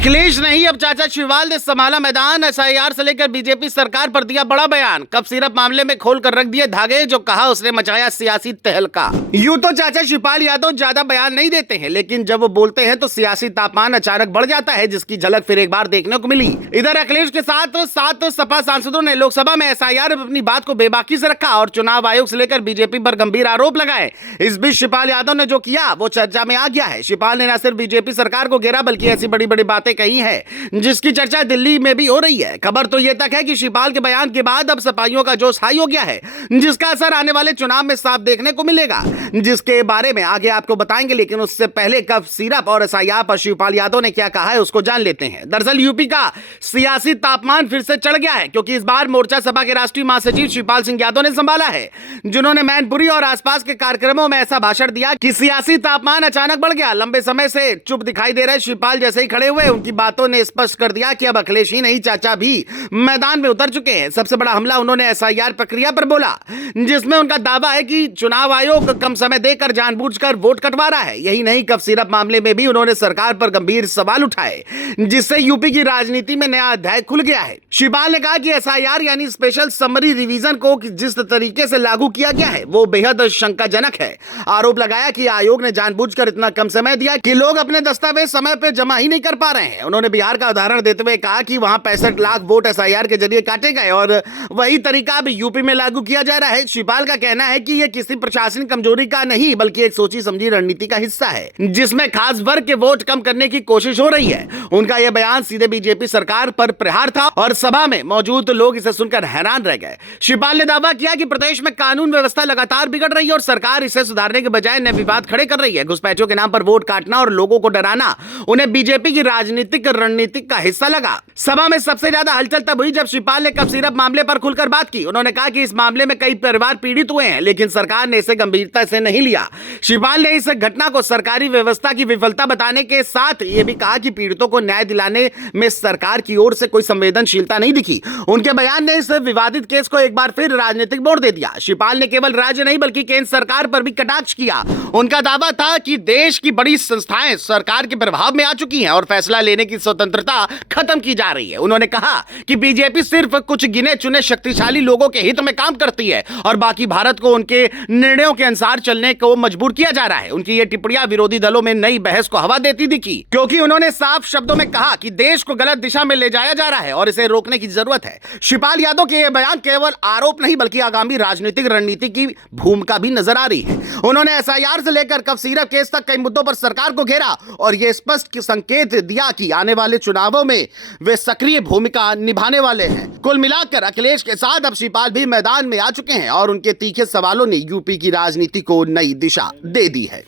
अखिलेश नहीं, अब चाचा शिवपाल ने संभाला मैदान। एसआईआर से लेकर बीजेपी सरकार पर दिया बड़ा बयान। कप सिरप मामले में खोल कर रख दिए धागे, जो कहा उसने मचाया सियासी तहलका। यूं तो चाचा शिवपाल यादव ज्यादा बयान नहीं देते हैं, लेकिन जब वो बोलते हैं तो सियासी तापमान अचानक बढ़ जाता है, जिसकी झलक फिर एक बार देखने को मिली। इधर अखिलेश के साथ 7 सपा सांसदों ने लोकसभा में एसआईआर में अपनी बात को बेबाकी से रखा और चुनाव आयोग से लेकर बीजेपी पर गंभीर आरोप लगाए। इस बीच शिवपाल यादव ने जो किया वो चर्चा में आ गया है। शिवपाल ने न सिर्फ बीजेपी सरकार को घेरा, बल्कि ऐसी बड़ी बड़ी बातें कही है जिसकी चर्चा दिल्ली में भी हो रही है। खबर तो यह तक है कि शिवपाल के बयान के बाद अब सपाइयों का जोश हाई हो गया है, जिसका असर आने वाले चुनाव में साफ देखने को मिलेगा, जिसके बारे में आगे आपको बताएंगे। लेकिन उससे पहले कप सिरप और एसआईआर पर शिवपाल यादव ने क्या कहा है उसको जान लेते हैं। दरअसल यूपी का सियासी तापमान फिर से चढ़ गया है, क्योंकि इस बार मोर्चा सभा के राष्ट्रीय महासचिव शिवपाल सिंह यादव ने संभाला है, जिन्होंने मैनपुरी और आसपास के कार्यक्रमों में ऐसा भाषण दिया कि सियासी तापमान अचानक बढ़ गया। लंबे समय से चुप दिखाई दे रहे शिवपाल जैसे ही खड़े हुए, उनकी बातों ने स्पष्ट कर दिया कि अब अखिलेश ही नहीं, चाचा भी मैदान में उतर चुके हैं। सबसे बड़ा हमला उन्होंने एसआईआर प्रक्रिया पर बोला, जिसमें उनका दावा है कि चुनाव आयोग कम समय देकर जानबूझकर वोट कटवा रहा है। यही नहीं, कप सिरप मामले में भी उन्होंने सरकार पर गंभीर सवाल उठाए, जिससे यूपी की राजनीति में नया अध्याय खुल गया है। शिवपाल ने कहा कि एसआईआर यानी स्पेशल समरी रिवीजन को जिस तरीके से लागू किया गया है वो बेहद शंकाजनक है। आरोप लगाया कि आयोग ने जानबूझकर इतना कम समय दिया कि लोग अपने दस्तावेज समय पर जमा ही नहीं कर पा रहे हैं। उन्होंने बिहार का उदाहरण देते हुए कहा कि वहां 65 लाख वोट एसआईआर के जरिए काटे गए और वही तरीका अब यूपी में लागू किया जा रहा है। शिवपाल का कहना है कि यह किसी प्रशासनिक कमजोरी का नहीं, बल्कि एक सोची समझी रणनीति का हिस्सा है, जिसमें खास वर्ग के वोट कम करने की कोशिश हो रही है। उनका यह बयान सीधे बीजेपी सरकार पर प्रहार था और सभा में मौजूद लोग इसे सुनकर हैरान रह गए। शिवपाल ने दावा किया कि प्रदेश में कानून व्यवस्था लगातार बिगड़ रही है और सरकार इसे सुधारने के बजाय नए विवाद खड़े कर रही है। घुसपैठियों के नाम पर वोट काटना और लोगों को डराना उन्हें बीजेपी की राजनीतिक रणनीति का हिस्सा लगा। सभा में सबसे ज्यादा हलचल तब हुई जब शिवपाल ने कप सिरप मामले पर खुलकर बात की। उन्होंने कहा कि इस मामले में कई परिवार पीड़ित हुए हैं, लेकिन सरकार ने इसे गंभीरता से नहीं लिया। शिवपाल ने इस घटना को सरकारी व्यवस्था की विफलता बताने के साथ यह भी कहा कि पीड़ितों को न्याय दिलाने में सरकार की ओर से कोई संवेदनशीलता नहीं दिखी। उनके बयान ने इस विवादित केस को एक बार फिर राजनीतिक मोड़ दे दिया। शिवपाल ने केवल राज्य नहीं बल्कि केंद्र सरकार पर भी कटाक्ष किया। उनका दावा था कि देश की बड़ी संस्थाएं सरकार के प्रभाव में आ चुकी हैं और फैसला लेने की स्वतंत्रता खत्म की जा रही है। उन्होंने कहा कि बीजेपी सिर्फ कुछ गिने चुने शक्तिशाली लोगों के हित में काम करती है और बाकी भारत को उनके निर्णयों के अनुसार चलने को मजबूर किया जा रहा है। उनकी ये टिप्पणियां विरोधी दलों में नई बहस को हवा देती दिखी, क्योंकि उन्होंने साफ शब्दों में कहा कि देश को गलत दिशा में ले जाया जा रहा है और इसे रोकने की जरूरत है। शिवपाल यादव के यह बयान केवल आरोप नहीं बल्कि आगामी राजनीतिक रणनीति की भूमिका भी नजर आ रही है। उन्होंने एसआईआर से लेकर कप सिरप केस तक कई मुद्दों पर सरकार को घेरा और यह स्पष्ट संकेत दिया कि आने वाले चुनावों में वे सक्रिय भूमिका निभाने वाले हैं। कुल मिलाकर अखिलेश के साथ अब शिवपाल भी मैदान में आ चुके हैं और उनके तीखे सवालों ने यूपी की राजनीति को नई दिशा दे दी है।